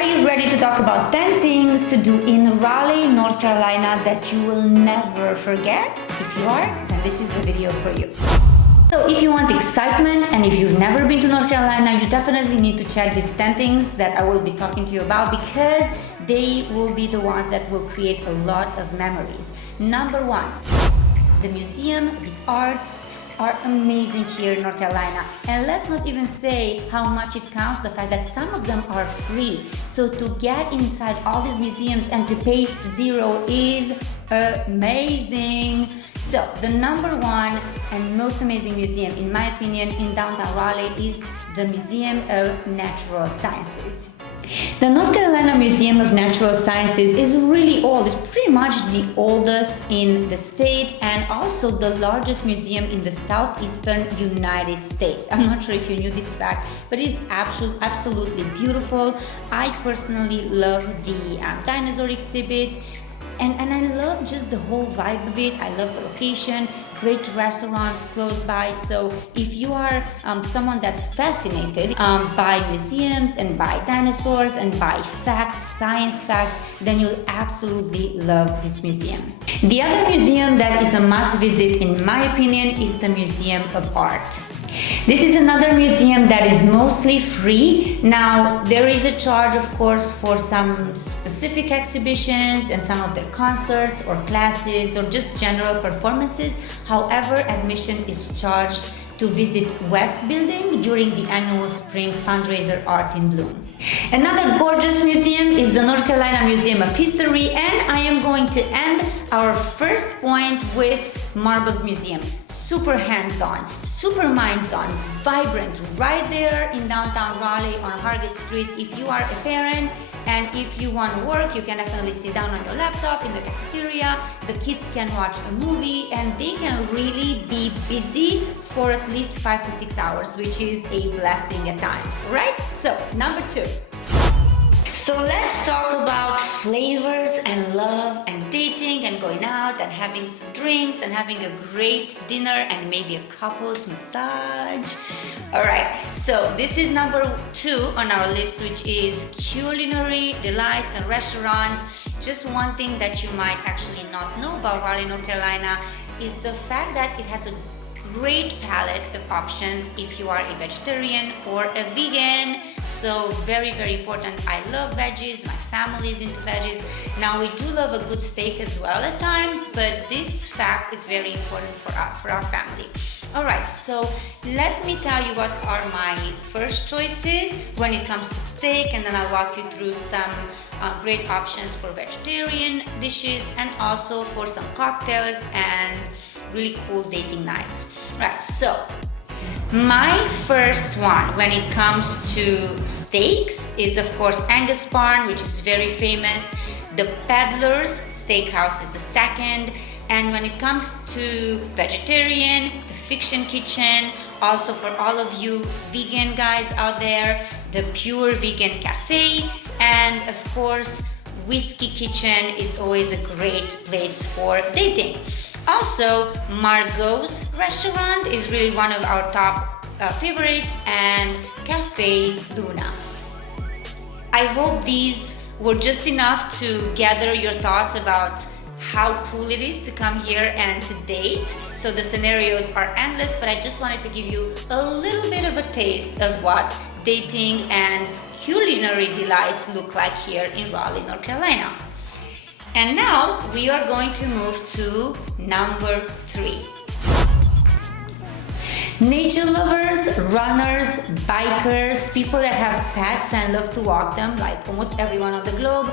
are you ready to talk about 10 things to do in Raleigh, North Carolina that you will never forget? If you are, then this is the video for you. So if you want excitement and if you've never been to North Carolina, you definitely need to check these 10 things that I will be talking to you about because they will be the ones that will create a lot of memories. Number one, the museum, the arts are amazing here in North Carolina. And let's not even say how much it counts, the fact that some of them are free. So to get inside all these museums and to pay zero is amazing. So the number one and most amazing museum, in my opinion, in downtown Raleigh is the Museum of Natural Sciences. The North Carolina Museum of Natural Sciences is really old. It's pretty much the oldest in the state and also the largest museum in the southeastern United States. I'm not sure if you knew this fact, but it's absolutely beautiful. I personally love the dinosaur exhibit. And I love just the whole vibe of it. I love the location, great restaurants close by. So if you are someone that's fascinated by museums and by dinosaurs and by facts, science facts, then you'll absolutely love this museum. The other museum that is a must visit, in my opinion, is the Museum of Art. This is another museum that is mostly free. Now, there is a charge, of course, for some specific exhibitions and some of the concerts or classes or just general performances. However, admission is charged to visit West Building during the annual spring fundraiser Art in Bloom. Another gorgeous museum is the North Carolina Museum of History, and I am going to end our first point with Marbles Museum. Super hands-on, super minds-on, vibrant, right there in downtown Raleigh on Hargett Street. If you are a parent and if you want to work, you can definitely sit down on your laptop in the cafeteria. The kids can watch a movie and they can really be busy for at least 5 to 6 hours, which is a blessing at times, right? So, number two. So let's talk about flavors and love and dating and going out and having some drinks and having a great dinner and maybe a couple's massage. All right, so this is number two on our list, which is culinary delights and restaurants. Just one thing that you might actually not know about Raleigh, North Carolina is the fact that it has a great palette of options if you are a vegetarian or a vegan. So very, very important. I love veggies. My family is into veggies. Now we do love a good steak as well at times, but this fact is very important for us, for our family. All right, so let me tell you what are my first choices when it comes to steak, and then I'll walk you through some great options for vegetarian dishes and also for some cocktails and really cool dating nights. Right, so my first one when it comes to steaks is of course Angus Barn, which is very famous. The Peddler's Steakhouse is the second. And when it comes to vegetarian, the Fiction Kitchen, also for all of you vegan guys out there, the Pure Vegan Cafe, and of course Whiskey Kitchen is always a great place for dating. Also, Margot's restaurant is really one of our top favorites, and Cafe Luna. I hope these were just enough to gather your thoughts about how cool it is to come here and to date. So the scenarios are endless, but I just wanted to give you a little bit of a taste of what dating and culinary delights look like here in Raleigh, North Carolina. And now we are going to move to number three. Nature lovers, runners, bikers, people that have pets and love to walk them, like almost everyone on the globe,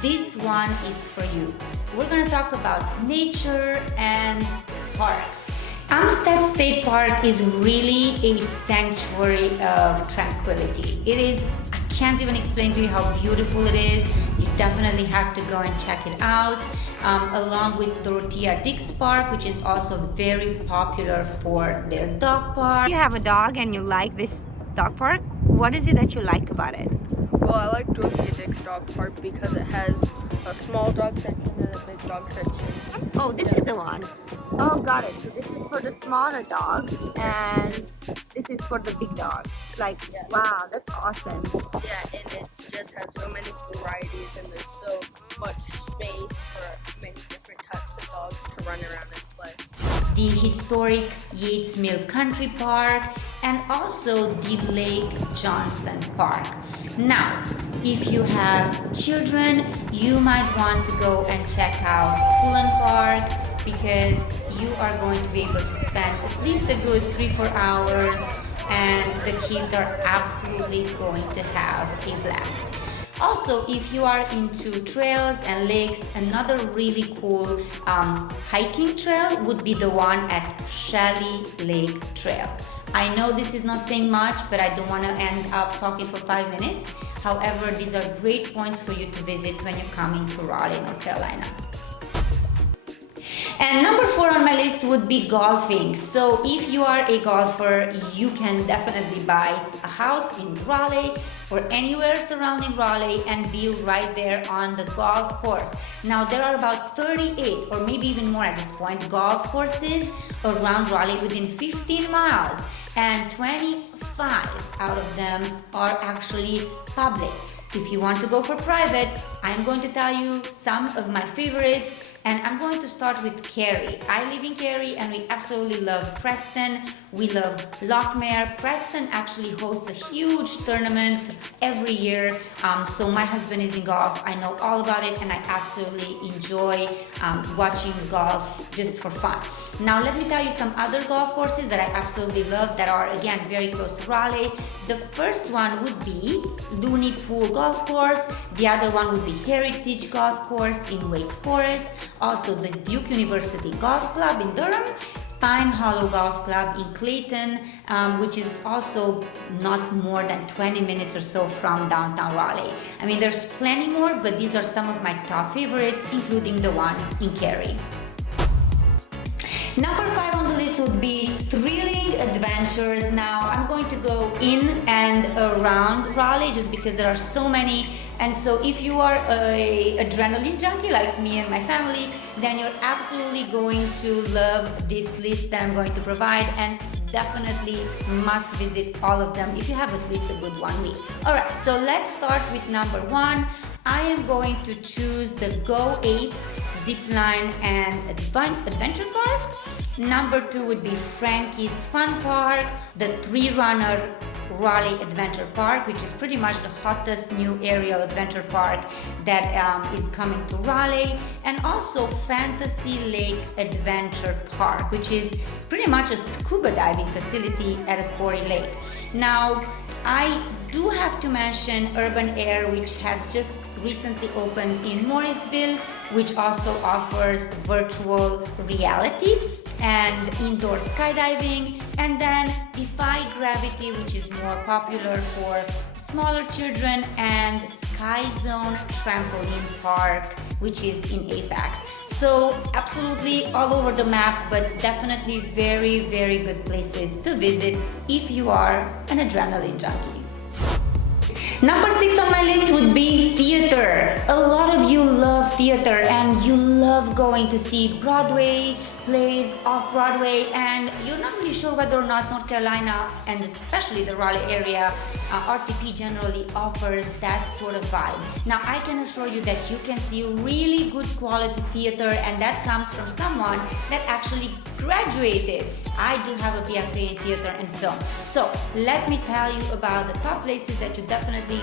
this one is for you. We're going to talk about nature and parks. Amstead State Park is really a sanctuary of tranquility. It is, I can't even explain to you how beautiful it is. You definitely have to go and check it out. Along with Dorothea Dix Park, which is also very popular for their dog park. You have a dog and you like this dog park. What is it that you like about it? Well, I like Dorothea Dix Dog Park because it has a small dog section and a big dog section. Oh, this is the one. Oh, got it. So this is for the smaller dogs and this is for the big dogs. Like, Yeah. wow, that's awesome. Yeah, and it just has so many varieties and there's so much space for many different types of dogs to run around and play. The historic Yates Mill Country Park and also the Lake Johnson Park. Now, if you have children, you might want to go and check out Pullen Park because you are going to be able to spend at least a good 3-4 hours and the kids are absolutely going to have a blast. Also, if you are into trails and lakes, another really cool hiking trail would be the one at Raleigh Lake Trail. I know this is not saying much, but I don't want to end up talking for 5 minutes. However, these are great points for you to visit when you're coming to Raleigh, North Carolina. And number 4 on my list would be golfing. So if you are a golfer, you can definitely buy a house in Raleigh or anywhere surrounding Raleigh and be right there on the golf course. Now there are about 38 or maybe even more at this point golf courses around Raleigh within 15 miles and 25 out of them are actually public. If you want to go for private, I'm going to tell you some of my favorites. And I'm going to start with Cary. I live in Cary and we absolutely love Preston. We love Lockmere. Preston actually hosts a huge tournament every year. So my husband is in golf. I know all about it and I absolutely enjoy watching golf just for fun. Now let me tell you some other golf courses that I absolutely love that are again very close to Raleigh. The first one would be Looney Pool Golf Course. The other one would be Heritage Golf Course in Wake Forest. Also the Duke University Golf Club in Durham, Pine Hollow Golf Club in Clayton, which is also not more than 20 minutes or so from downtown Raleigh. I mean, there's plenty more, but these are some of my top favorites, including the ones in Cary. Number 5 on the list would be thrilling adventures. Now, I'm going to go in and around Raleigh just because there are so many. And so if you are an adrenaline junkie like me and my family, then you're absolutely going to love this list that I'm going to provide and definitely must visit all of them if you have at least a good 1 week. Alright, so let's start with number 1. I am going to choose the Go Ape Zipline and Adventure Park. Number 2 would be Frankie's Fun Park, the Three Runner Raleigh Adventure Park, which is pretty much the hottest new aerial adventure park that is coming to Raleigh, and also Fantasy Lake Adventure Park, which is pretty much a scuba diving facility at a Quarry Lake. Now, I do have to mention Urban Air, which has just recently opened in Morrisville, which also offers virtual reality and indoor skydiving, and then Defy Gravity, which is more popular for smaller children, and Sky Zone Trampoline Park, which is in Apex. So absolutely all over the map, but definitely very, very good places to visit if you are an adrenaline junkie. Number 6 on my list would be theater. A lot of you love theater and you love going to see Broadway plays off Broadway, and you're not really sure whether or not North Carolina and especially the Raleigh area RTP generally offers that sort of vibe. Now I can assure you that you can see really good quality theater, and that comes from someone that actually graduated. I do have a BFA in theater and film. So let me tell you about the top places that you definitely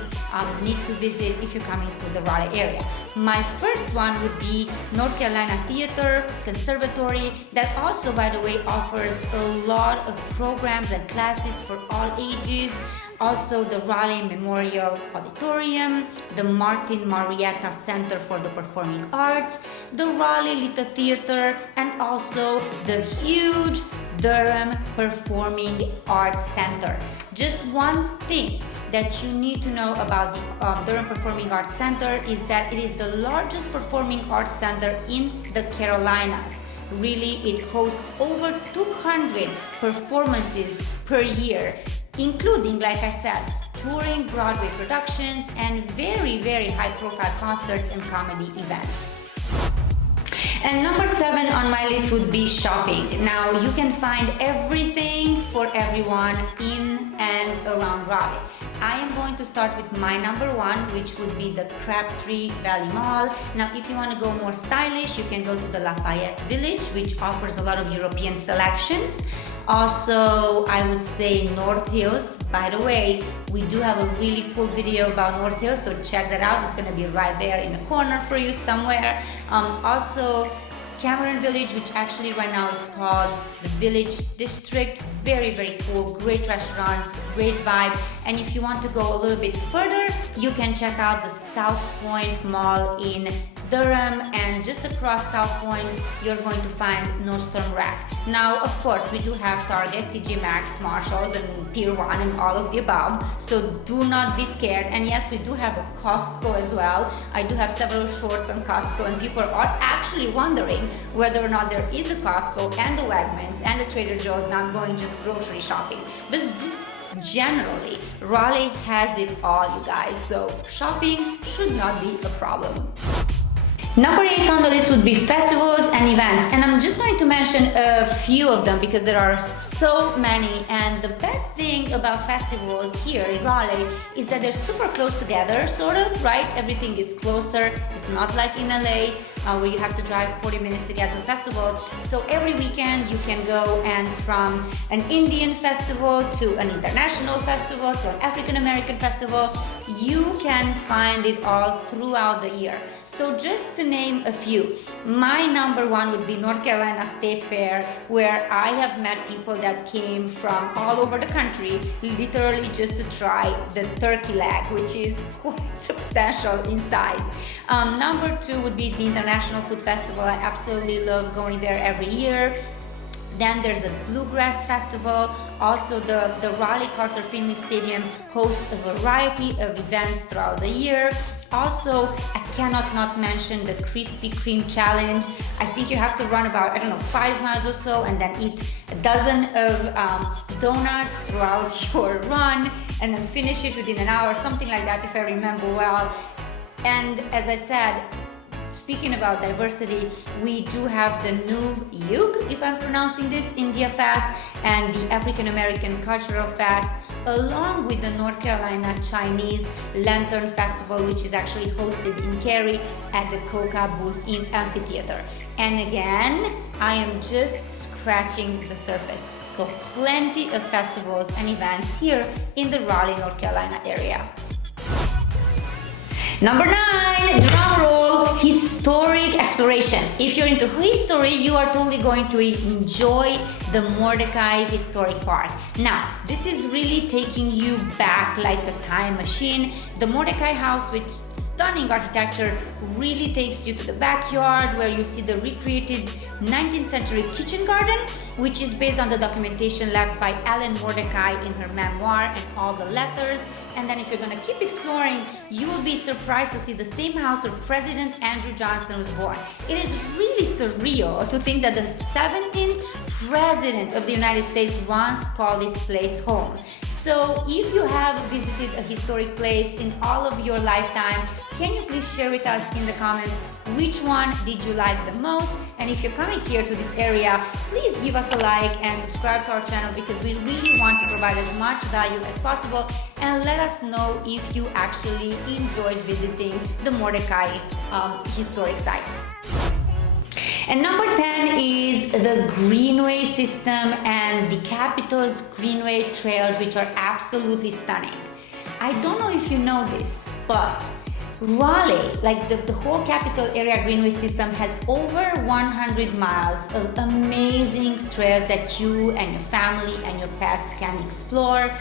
need to visit if you're coming to the Raleigh area. My first one would be North Carolina Theater Conservatory, that also, by the way, offers a lot of programs and classes for all ages. Also the Raleigh Memorial Auditorium, the Martin Marietta Center for the Performing Arts, the Raleigh Little Theater, and also the huge Durham Performing Arts Center. Just one thing that you need to know about the Durham Performing Arts Center is that it is the largest performing arts center in the Carolinas. Really, it hosts over 200 performances per year, including, like I said, touring Broadway productions, and very, very high-profile concerts and comedy events. And number 7 on my list would be shopping. Now, you can find everything for everyone in and around Raleigh. I am going to start with my number 1, which would be the Crabtree Valley Mall. Now, if you want to go more stylish, you can go to the Lafayette Village, which offers a lot of European selections. Also, I would say North Hills. By the way, we do have a really cool video about North Hills, so check that out. It's going to be right there in the corner for you somewhere. Also, Cameron Village, which actually right now is called the Village District. Very, very cool, great restaurants, great vibe. And if you want to go a little bit further, you can check out the South Point Mall in Durham, and just across South Point, you're going to find Nordstrom Rack. Now, of course, we do have Target, TJ Maxx, Marshalls, and Pier 1, and all of the above, so do not be scared. And yes, we do have a Costco as well. I do have several shorts on Costco, and people are actually wondering whether or not there is a Costco and the Wegmans and the Trader Joe's, not going just grocery shopping. But just generally, Raleigh has it all, you guys, so shopping should not be a problem. Number 8 on the list would be festivals and events, and I'm just going to mention a few of them because there are so many. And the best thing about festivals here in Raleigh is that they're super close together, sort of, right? Everything is closer. It's not like in LA where you have to drive 40 minutes to get to a festival. So every weekend you can go, and from an Indian festival to an international festival to an African American festival, you can find it all throughout the year. So just to name a few, my number 1 would be North Carolina State Fair, where I have met people that came from all over the country, literally just to try the turkey leg, which is quite substantial in size. Number 2 would be the International Food Festival. I absolutely love going there every year. Then there's a Bluegrass Festival. Also, the Raleigh Carter Finley Stadium hosts a variety of events throughout the year. Also, I cannot not mention the Krispy Kreme Challenge. I think you have to run about, 5 miles or so, and then eat a dozen of donuts throughout your run, and then finish it within an hour, something like that, if I remember well. And as I said, speaking about diversity, we do have the Nuv Yug, if I'm pronouncing this, India Fest, and the African American Cultural Fest, along with the North Carolina Chinese Lantern Festival, which is actually hosted in Cary at the Coca Booth in Amphitheater. And again, I am just scratching the surface. So plenty of festivals and events here in the Raleigh, North Carolina area. Number 9, drum roll, historic explorations. If you're into history, you are totally going to enjoy the Mordecai Historic Park. Now, this is really taking you back like a time machine. The Mordecai House, with stunning architecture, really takes you to the backyard where you see the recreated 19th century kitchen garden, which is based on the documentation left by Ellen Mordecai in her memoir and all the letters. And then if you're gonna keep exploring, you will be surprised to see the same house where President Andrew Johnson was born. It is really surreal to think that the 17th President of the United States once called this place home. So if you have visited a historic place in all of your lifetime, can you please share with us in the comments which one did you like the most? And if you're coming here to this area, please give us a like and subscribe to our channel, because we really want to provide as much value as possible, and let us know if you actually enjoyed visiting the Mordecai historic site. And number 10 is the Greenway system and the Capitol's Greenway trails, which are absolutely stunning. I don't know if you know this, but Raleigh, like the whole Capitol area Greenway system, has over 100 miles of amazing trails that you and your family and your pets can explore.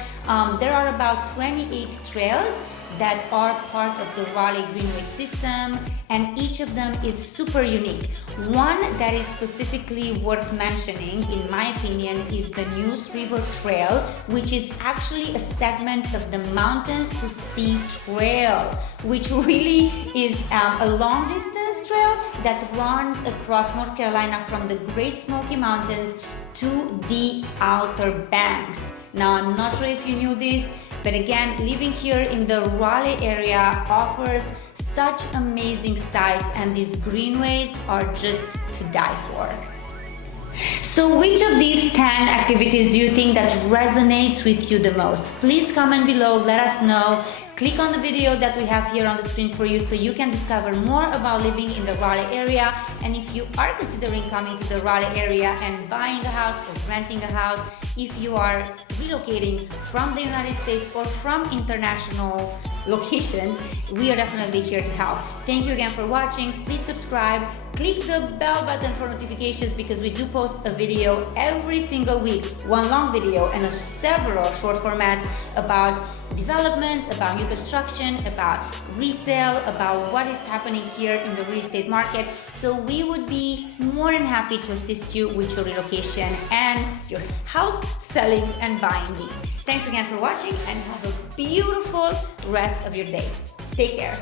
There are about 28 trails that are part of the Raleigh Greenway system, and each of them is super unique. One that is specifically worth mentioning, in my opinion, is the News River Trail, which is actually a segment of the Mountains to Sea Trail, which really is a long distance trail that runs across North Carolina from the Great Smoky Mountains to the Outer Banks. Now, I'm not sure if you knew this, But again, living here in the Raleigh area offers such amazing sights, and these greenways are just to die for. So which of these 10 activities do you think that resonates with you the most? Please comment below, let us know. Click on the video that we have here on the screen for you so you can discover more about living in the Raleigh area. And if you are considering coming to the Raleigh area and buying a house or renting a house, if you are relocating from the United States or from international locations, we are definitely here to help. Thank you again for watching. Please subscribe, click the bell button for notifications because we do post a video every single week, one long video and several short formats about development, about new construction, about resale, about what is happening here in the real estate market. So we would be more than happy to assist you with your relocation and your house selling and buying needs. Thanks again for watching and have a beautiful rest of your day. Take care.